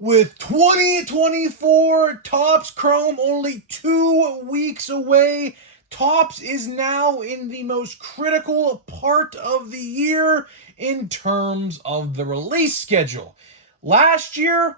With 2024 Topps Chrome only 2 weeks away, Topps is now in the most critical part of the year in terms of the release schedule. Last year,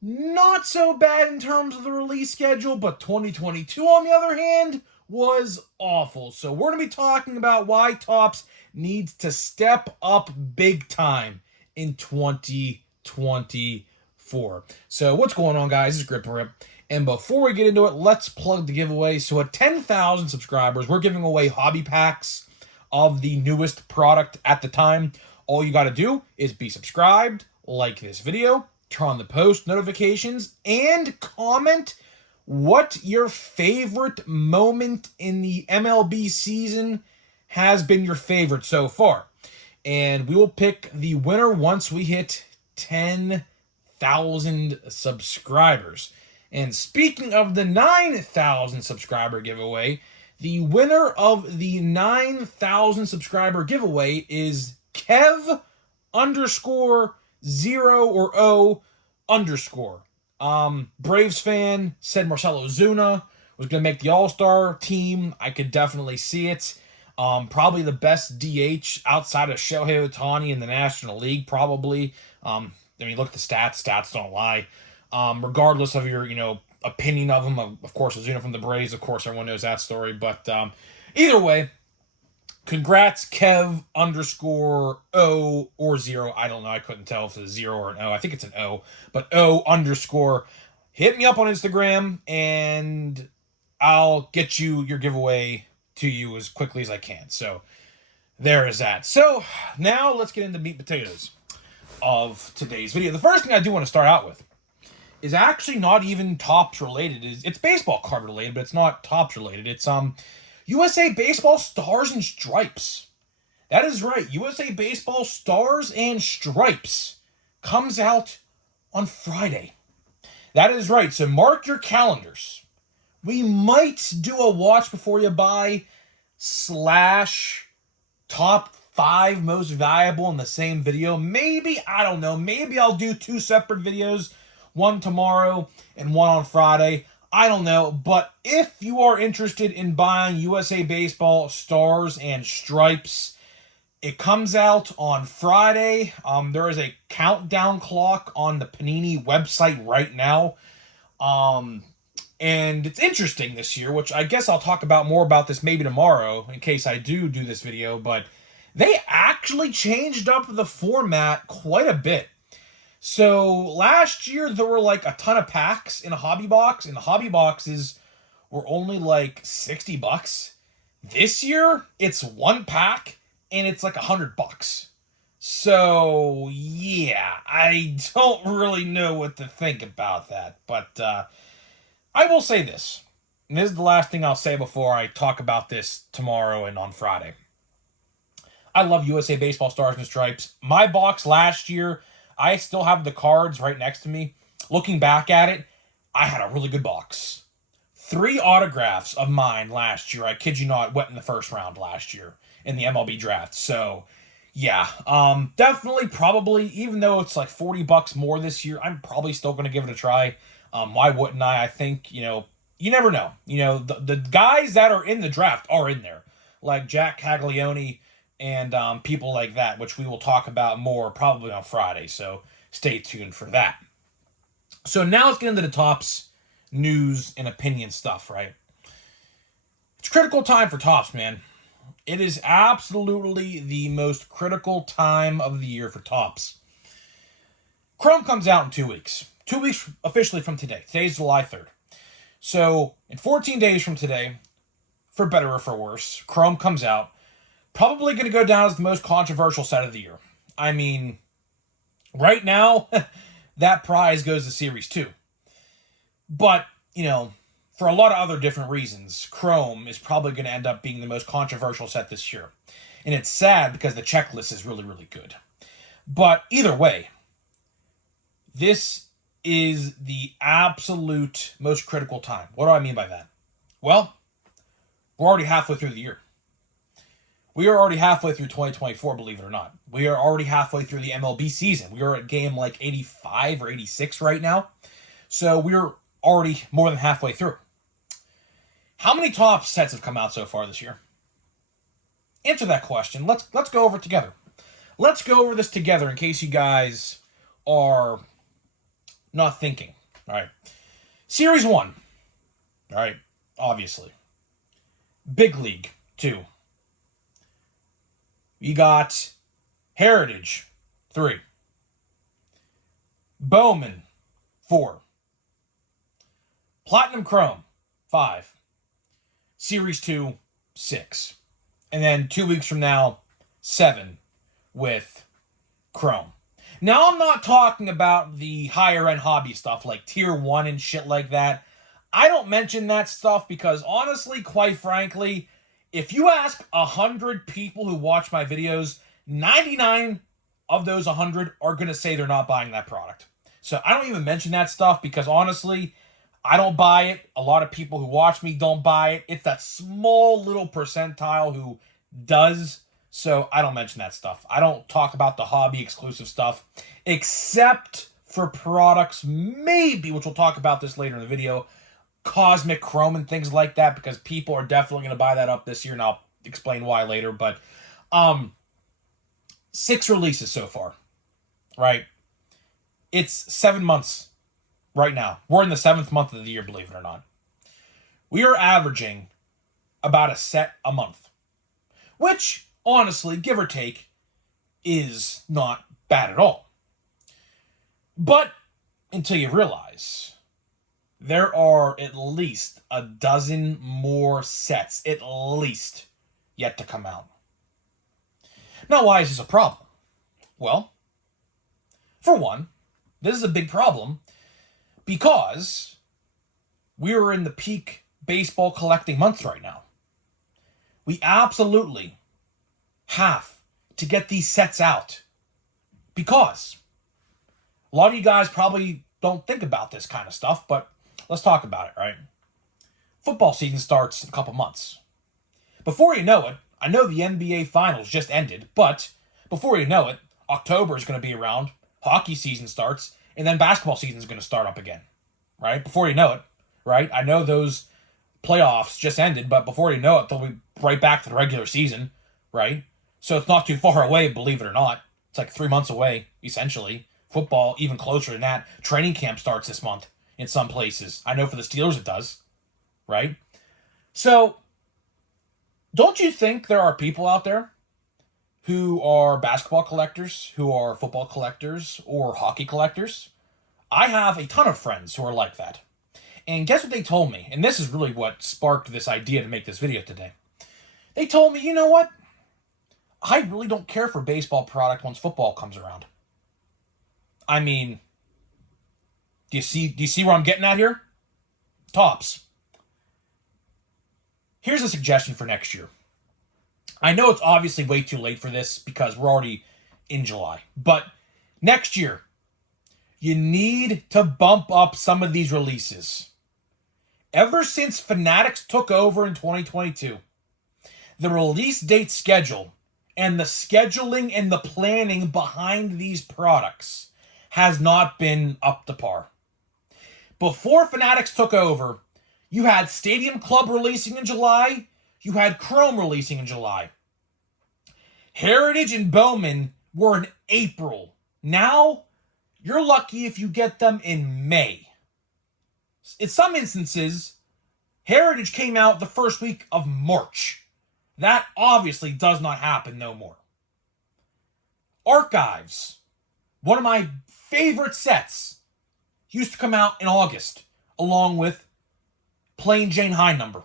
not so bad in terms of the release schedule, but 2022, on the other hand, was awful. So we're going to be talking about why Topps needs to step up big time in 2024. So what's going on, guys? It's Grip Rip. And before we get into it, let's plug the giveaway. So at 10,000 subscribers, we're giving away hobby packs of the newest product at the time. All you got to do is be subscribed, like this video, turn on the post notifications, and comment what your favorite moment in the MLB season has been your favorite so far. And we will pick the winner once we hit 10,000 subscribers. And speaking of the 9,000 subscriber giveaway, the winner of the 9,000 subscriber giveaway is Kev underscore 0 or O underscore. Braves fan, said Marcell Ozuna was going to make the All-Star team. I could definitely see it. Probably the best DH outside of Shohei Ohtani in the National League, probably. I mean, look at the stats. Stats don't lie. Regardless of your, opinion of him, of course, Ozuna from the Braves, of course, everyone knows that story. But either way, congrats, Kev underscore O or 0. I don't know. I couldn't tell if it's a 0 or an O. I think it's an O. But O underscore. Hit me up on Instagram, and I'll get you your giveaway to you as quickly as I can. So there is that. So now let's get into meat and potatoes of today's video. The first thing I do want to start out with is actually not even Topps related. It's baseball card related, but it's not Topps related. It's USA Baseball Stars and Stripes. That is right. USA Baseball Stars and Stripes comes out on Friday. That is right. So mark your calendars. We might do a watch before you buy / top 5 most valuable in the same video. Maybe, I don't know. Maybe I'll do 2 separate videos. One tomorrow and one on Friday. I don't know. But if you are interested in buying USA Baseball Stars and Stripes, it comes out on Friday. There is a countdown clock on the Panini website right now. And it's interesting this year, which I guess I'll talk about more about this maybe tomorrow in case I do this video, but they actually changed up the format quite a bit. So last year there were like a ton of packs in a hobby box, and the hobby boxes were only like $60. This year it's one pack and it's like $100. So yeah, I don't really know what to think about that, but I will say this, and this is the last thing I'll say before I talk about this tomorrow and on Friday. I love USA Baseball Stars and Stripes. My box last year, I still have the cards right next to me. Looking back at it, I had a really good box. 3 autographs of mine last year, I kid you not, went in the first round last year in the MLB draft. So, yeah, definitely, probably, even though it's like $40 more this year, I'm probably still going to give it a try. Why wouldn't I? I think, you never know. The guys that are in the draft are in there, like Jack Caglione and people like that, which we will talk about more probably on Friday. So stay tuned for that. So now let's get into the Topps news and opinion stuff, right? It's critical time for Topps, man. It is absolutely the most critical time of the year for Topps. Chrome comes out in 2 weeks. 2 weeks officially from today. Today's July 3rd. So, in 14 days from today, for better or for worse, Chrome comes out. Probably going to go down as the most controversial set of the year. I mean, right now, that prize goes to Series 2. But, for a lot of other different reasons, Chrome is probably going to end up being the most controversial set this year. And it's sad because the checklist is really, really good. But either way, this is the absolute most critical time. What do I mean by that? Well, we're already halfway through the year. We are already halfway through 2024, believe it or not. We are already halfway through the MLB season. We are at game like 85 or 86 right now. So we're already more than halfway through. How many top sets have come out so far this year? Answer that question. Let's go over it together. Let's go over this together in case you guys are not thinking. All right. Series 1. All right. Obviously. Big League 2. You got Heritage 3. Bowman 4. Platinum Chrome 5. Series 2 6. And then 2 weeks from now 7 with Chrome. Now, I'm not talking about the higher-end hobby stuff like Tier 1 and shit like that. I don't mention that stuff because, honestly, quite frankly, if you ask 100 people who watch my videos, 99 of those 100 are going to say they're not buying that product. So I don't even mention that stuff because, honestly, I don't buy it. A lot of people who watch me don't buy it. It's that small little percentile who does. So I don't mention that stuff. I don't talk about the hobby exclusive stuff, except for products, maybe, which we'll talk about this later in the video, Cosmic Chrome and things like that, because people are definitely going to buy that up this year, and I'll explain why later. But 6 releases so far, right? It's 7 months right now. We're in the 7th month of the year, believe it or not. We are averaging about a set a month, which, honestly, give or take, is not bad at all. But until you realize there are at least a dozen more sets, at least, yet to come out. Now, why is this a problem? Well, for one, this is a big problem because we're in the peak baseball collecting months right now. We absolutely have to get these sets out because a lot of you guys probably don't think about this kind of stuff, but let's talk about it, right? Football season starts in a couple months. Before you know it, I know the NBA Finals just ended, but before you know it, October is going to be around, hockey season starts, and then basketball season is going to start up again, right? Before you know it, right? I know those playoffs just ended, but before you know it, they'll be right back to the regular season, right? So it's not too far away, believe it or not. It's like 3 months away, essentially. Football, even closer than that. Training camp starts this month in some places. I know for the Steelers it does, right? So, don't you think there are people out there who are basketball collectors, who are football collectors, or hockey collectors? I have a ton of friends who are like that. And guess what they told me? And this is really what sparked this idea to make this video today. They told me, you know what? I really don't care for baseball product once football comes around. I mean, do you see where I'm getting at here? Tops. Here's a suggestion for next year. I know it's obviously way too late for this because we're already in July. But next year, you need to bump up some of these releases. Ever since Fanatics took over in 2022, the release date schedule and the scheduling and the planning behind these products has not been up to par. Before Fanatics took over, you had Stadium Club releasing in July, you had Chrome releasing in July. Heritage and Bowman were in April. Now, you're lucky if you get them in May. In some instances, Heritage came out the first week of March. That obviously does not happen no more. Archives, one of my favorite sets, used to come out in August, along with Plain Jane High Number,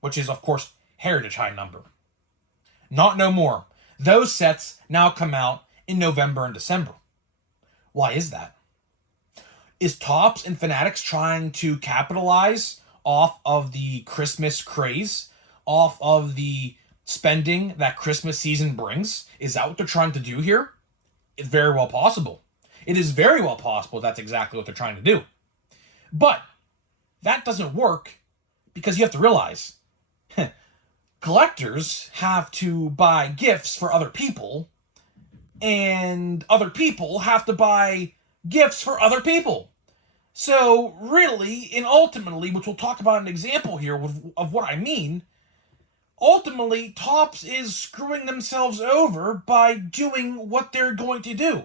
which is, of course, Heritage High Number. Not no more. Those sets now come out in November and December. Why is that? Is Topps and Fanatics trying to capitalize off of the Christmas craze, off of the spending that Christmas season brings? Is that what they're trying to do here? It's very well possible. It is very well possible that's exactly what they're trying to do. But that doesn't work because you have to realize collectors have to buy gifts for other people, and other people have to buy gifts for other people. So really, and ultimately, which we'll talk about an example here of what I mean, ultimately, Topps is screwing themselves over by doing what they're going to do.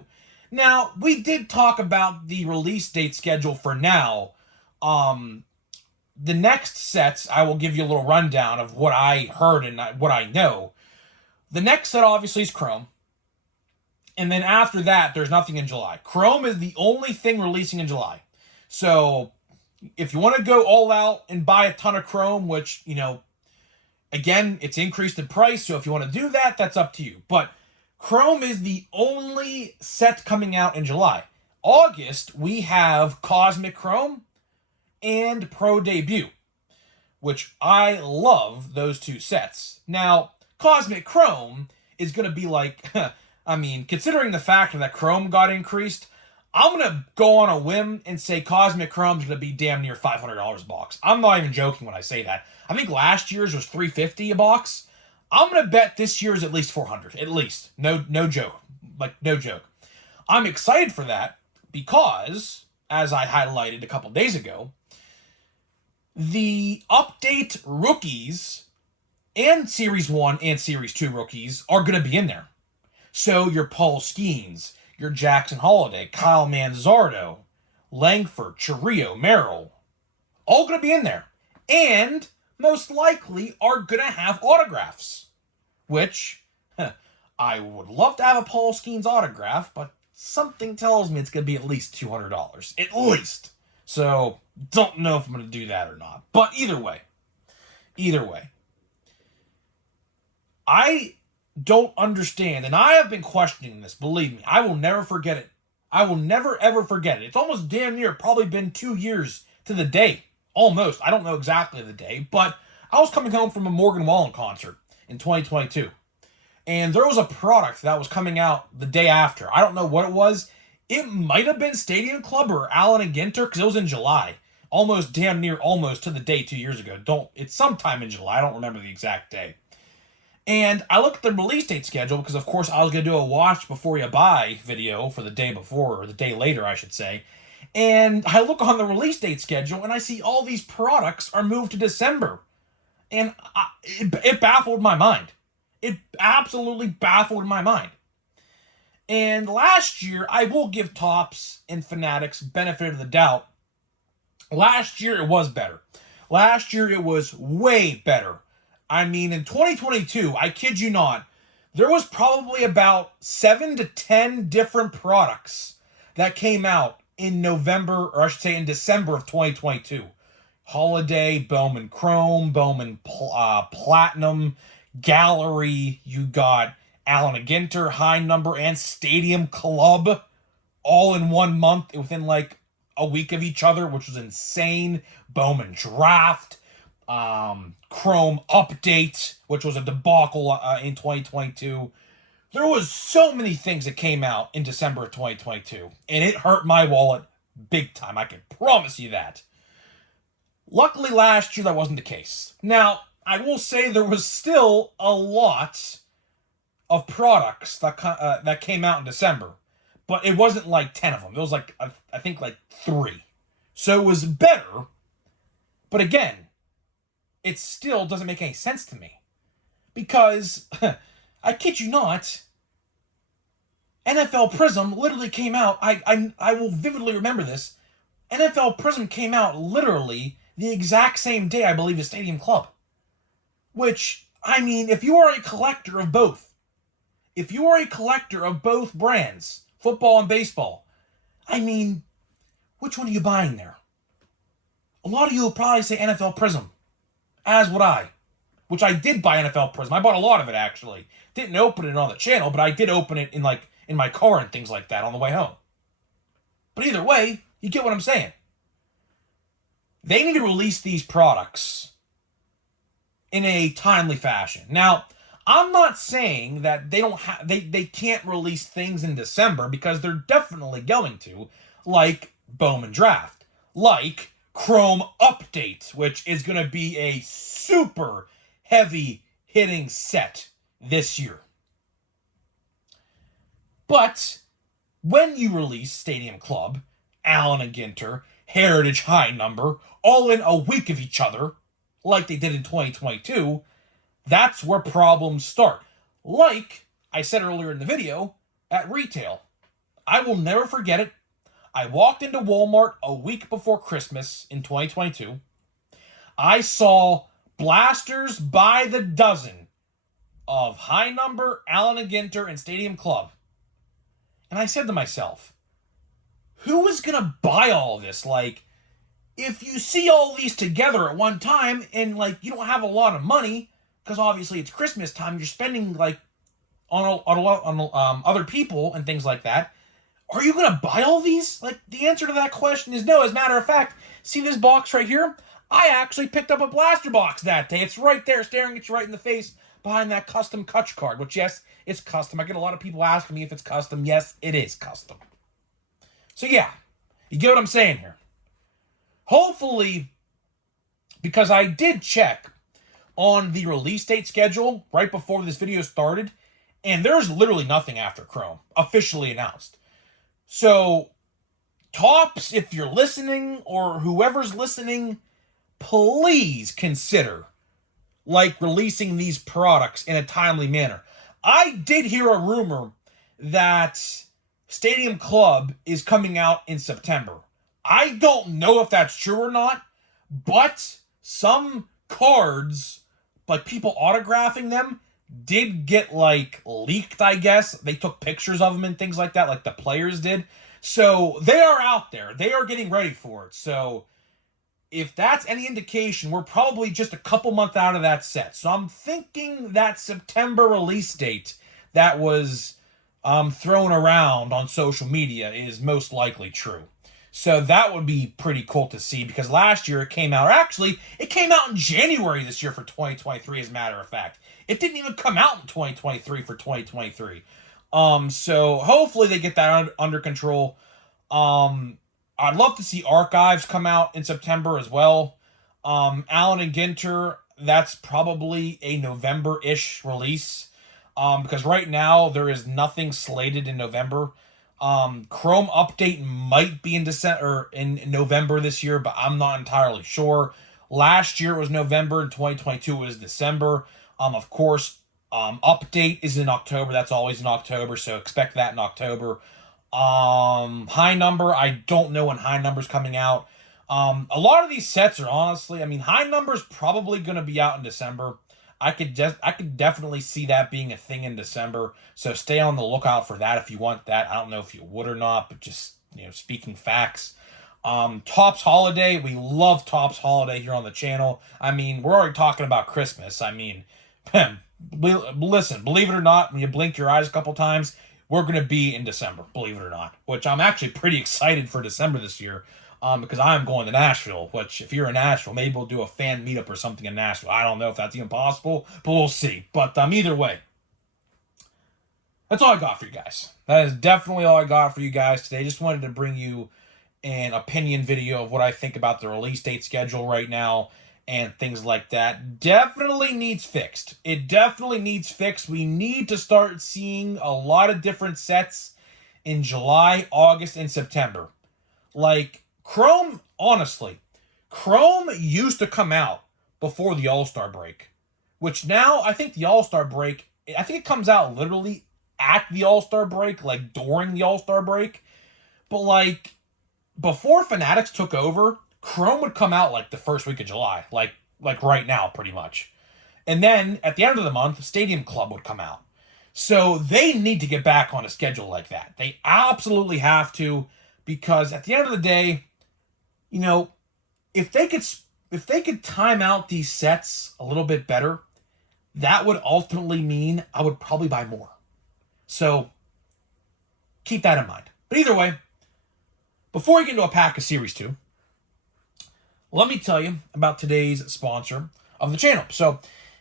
Now, we did talk about the release date schedule for now. The next sets, I will give you a little rundown of what I heard and what I know. The next set, obviously, is Chrome. And then after that, there's nothing in July. Chrome is the only thing releasing in July. So, if you want to go all out and buy a ton of Chrome, which, again, it's increased in price, so if you want to do that, that's up to you. But Chrome is the only set coming out in July. August, we have Cosmic Chrome and Pro Debut, which I love those two sets. Now, Cosmic Chrome is going to be like, considering the fact that Chrome got increased, I'm going to go on a whim and say Cosmic Chrome is going to be damn near $500 a box. I'm not even joking when I say that. I think last year's was $350 a box. I'm going to bet this year's at least $400. At least. No joke. No joke. I'm excited for that because, as I highlighted a couple days ago, the update rookies and Series 1 and Series 2 rookies are going to be in there. So your Paul Skeens, your Jackson Holiday, Kyle Manzardo, Langford, Chirrillo, Merrill, all going to be in there. And most likely are going to have autographs. Which, I would love to have a Paul Skeens autograph, but something tells me it's going to be at least $200. At least. So, don't know if I'm going to do that or not. But either way, I don't understand, and I have been questioning this, believe me, I will never forget it. I will never ever forget it. It's almost damn near probably been 2 years to the day. Almost. I don't know exactly the day, but I was coming home from a Morgan Wallen concert in 2022. And there was a product that was coming out the day after. I don't know what it was. It might have been Stadium Club or Allen and Ginter, because it was in July. Almost damn near almost to the day 2 years ago. It's sometime in July. I don't remember the exact day. And I looked at the release date schedule because, of course, I was going to do a watch before you buy video for the day before, or the day later, I should say. And I look on the release date schedule, and I see all these products are moved to December. And it baffled my mind. It absolutely baffled my mind. And last year, I will give Topps and Fanatics benefit of the doubt. Last year, it was better. Last year, it was way better. I mean, in 2022, I kid you not, there was probably about 7 to 10 different products that came out in November, or I should say in December of 2022. Holiday, Bowman Chrome, Bowman Platinum, Gallery, you got Allen and Ginter, High Number, and Stadium Club all in 1 month within like a week of each other, which was insane. Bowman Draft, Chrome Update, which was a debacle in 2022. There was so many things that came out in December of 2022, and it hurt my wallet big time. I can promise you that. Luckily, last year that wasn't the case. Now, I will say there was still a lot of products that came out in December, but it wasn't like 10 of them. It was like, I think like 3. So it was better, but again, it still doesn't make any sense to me. Because, I kid you not, NFL Prism literally came out, I will vividly remember this, NFL Prism came out literally the exact same day, I believe, as Stadium Club. Which, I mean, if you are a collector of both brands, football and baseball, I mean, which one are you buying there? A lot of you will probably say NFL Prism, as would I, which I did buy NFL Prism. I bought a lot of it, actually. Didn't open it on the channel, but I did open it in my car and things like that on the way home. But either way, you get what I'm saying. They need to release these products in a timely fashion. Now, I'm not saying that they can't release things in December, because they're definitely going to, like Bowman Draft, like Chrome Update, which is going to be a super heavy hitting set this year. But when you release Stadium Club, Allen and Ginter, Heritage High Number, all in a week of each other, like they did in 2022, that's where problems start. Like I said earlier in the video, at retail. I will never forget it. I walked into Walmart a week before Christmas in 2022. I saw blasters by the dozen of High Number, Allen and Ginter, and Stadium Club. And I said to myself, who is going to buy all of this? Like, if you see all these together at one time and, like, you don't have a lot of money, because obviously it's Christmas time, you're spending, like, on other people and things like that, are you going to buy all these? Like, the answer to that question is no. As a matter of fact, see this box right here? I actually picked up a blaster box that day. It's right there staring at you right in the face behind that custom Kutch card, which, yes, it's custom. I get a lot of people asking me if it's custom. Yes, it is custom. So, yeah, you get what I'm saying here. Hopefully, because I did check on the release date schedule right before this video started, and there's literally nothing after Chrome officially announced. So, Topps, if you're listening, or whoever's listening, please consider, like, releasing these products in a timely manner. I did hear a rumor that Stadium Club is coming out in September. I don't know if that's true or not, but some cards, like people autographing them, did get, like, leaked, I guess. They took pictures of them and things like that, like the players did. So they are out there. They are getting ready for it. So if that's any indication, we're probably just a couple months out of that set. So I'm thinking that September release date that was thrown around on social media is most likely true. So that would be pretty cool to see, because last year it came out, or actually, it came out in January this year for 2023, as a matter of fact. It didn't even come out in 2023 for 2023. So hopefully they get that under control. I'd love to see Archives come out in September as well. Allen and Ginter, that's probably a November-ish release. Because right now there is nothing slated in November. Chrome update might be in December or in November this year, but I'm not entirely sure. Last year it was November, and 2022 was December. Of course, update is in October. That's always in October, so expect that in October. High Number, I don't know when High Number's coming out. A lot of these sets are honestly, I mean, High Number's probably going to be out in December. I could definitely see that being a thing in December. So stay on the lookout for that if you want that. I don't know if you would or not, but just, speaking facts. Topps Holiday, we love Topps Holiday here on the channel. I mean, we're already talking about Christmas. I mean, listen, believe it or not, when you blink your eyes a couple times, we're going to be in December, believe it or not, which I'm actually pretty excited for December this year. Because I'm going to Nashville, which, if you're in Nashville, maybe we'll do a fan meetup or something in Nashville. I don't know if that's even possible, but we'll see. But either way, that's all I got for you guys. That is definitely all I got for you guys today. Just wanted to bring you an opinion video of what I think about the release date schedule right now and things like that. Definitely needs fixed. It definitely needs fixed. We need to start seeing a lot of different sets in July, August, and September. Like, Chrome, honestly, Chrome used to come out before the All-Star break, which now I think the All-Star break, I think it comes out literally at the All-Star break, like during the All-Star break. But like before Fanatics took over, Chrome would come out like the first week of July, like right now pretty much. And then at the end of the month, Stadium Club would come out. So they need to get back on a schedule like that. They absolutely have to, because at the end of the day, if they could time out these sets a little bit better, that would ultimately mean I would probably buy more. So keep that in mind. But either way, before we get into a pack of Series 2, let me tell you about today's sponsor of the channel. So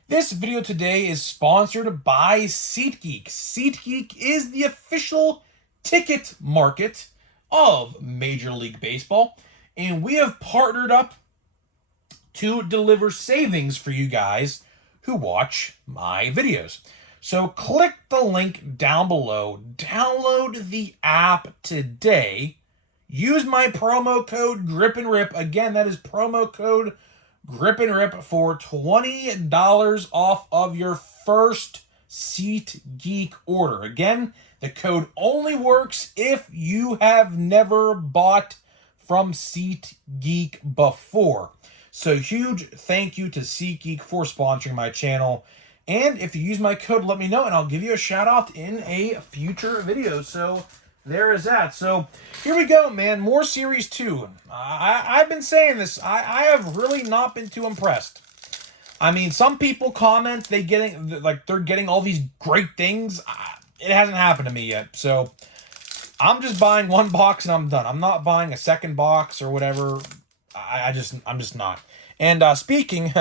this video today is sponsored by SeatGeek. SeatGeek is the official ticket market of Major League Baseball, and we have partnered up to deliver savings for you guys who watch my videos. So click the link down below, download the app today, use my promo code GRIPANDRIP. Again, that is promo code GRIPANDRIP for $20 off of your first SeatGeek order. Again, the code only works if you have never bought from SeatGeek before. So huge thank you to SeatGeek for sponsoring my channel. And if you use my code, let me know, and I'll give you a shout out in a future video. So there is that. So here we go, man. More Series 2. I've been saying this. I have really not been too impressed. I mean, some people comment they're getting all these great things. It hasn't happened to me yet. So I'm just buying one box and I'm done. I'm not buying a second box or whatever. I'm just not. And speaking,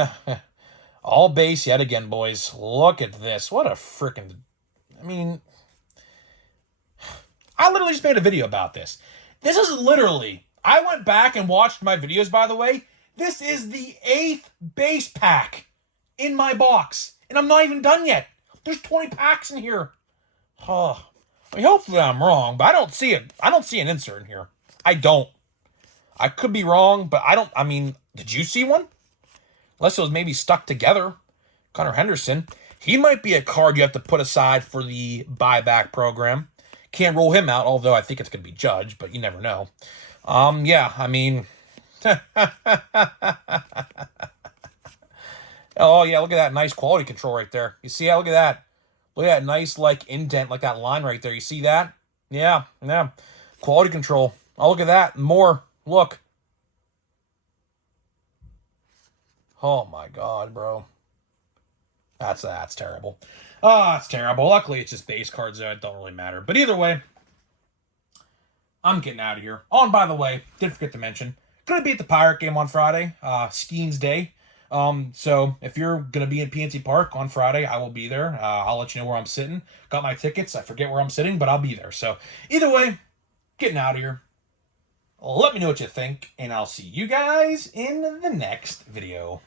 all base yet again, boys. Look at this. What a freaking... I mean, I literally just made a video about this. This is literally... I went back and watched my videos, by the way. This is the 8th base pack in my box. And I'm not even done yet. There's 20 packs in here. Oh, I mean, hopefully I'm wrong, but I don't see it. I don't see an insert in here. I don't. I could be wrong, but I don't... I mean, did you see one? Unless it was maybe stuck together. Connor Henderson. He might be a card you have to put aside for the buyback program. Can't roll him out, although I think it's going to be Judge, but you never know. Yeah, I mean... Oh, yeah, look at that nice quality control right there. You see that? Look at that. Look at that nice, like, indent, like that line right there. You see that? Yeah, yeah. Quality control. Oh, look at that. More. Look. Oh, my God, bro. That's terrible. Oh, it's terrible. Luckily, it's just base cards, though. It don't really matter. But either way, I'm getting out of here. Oh, and by the way, did forget to mention, gonna be at the Pirate game on Friday, Skeens Day. So if you're gonna be in PNC Park on Friday, I will be there. I'll let you know where I'm sitting. Got my tickets. I forget where I'm sitting, but I'll be there. So either way, getting out of here. Let me know what you think, and I'll see you guys in the next video.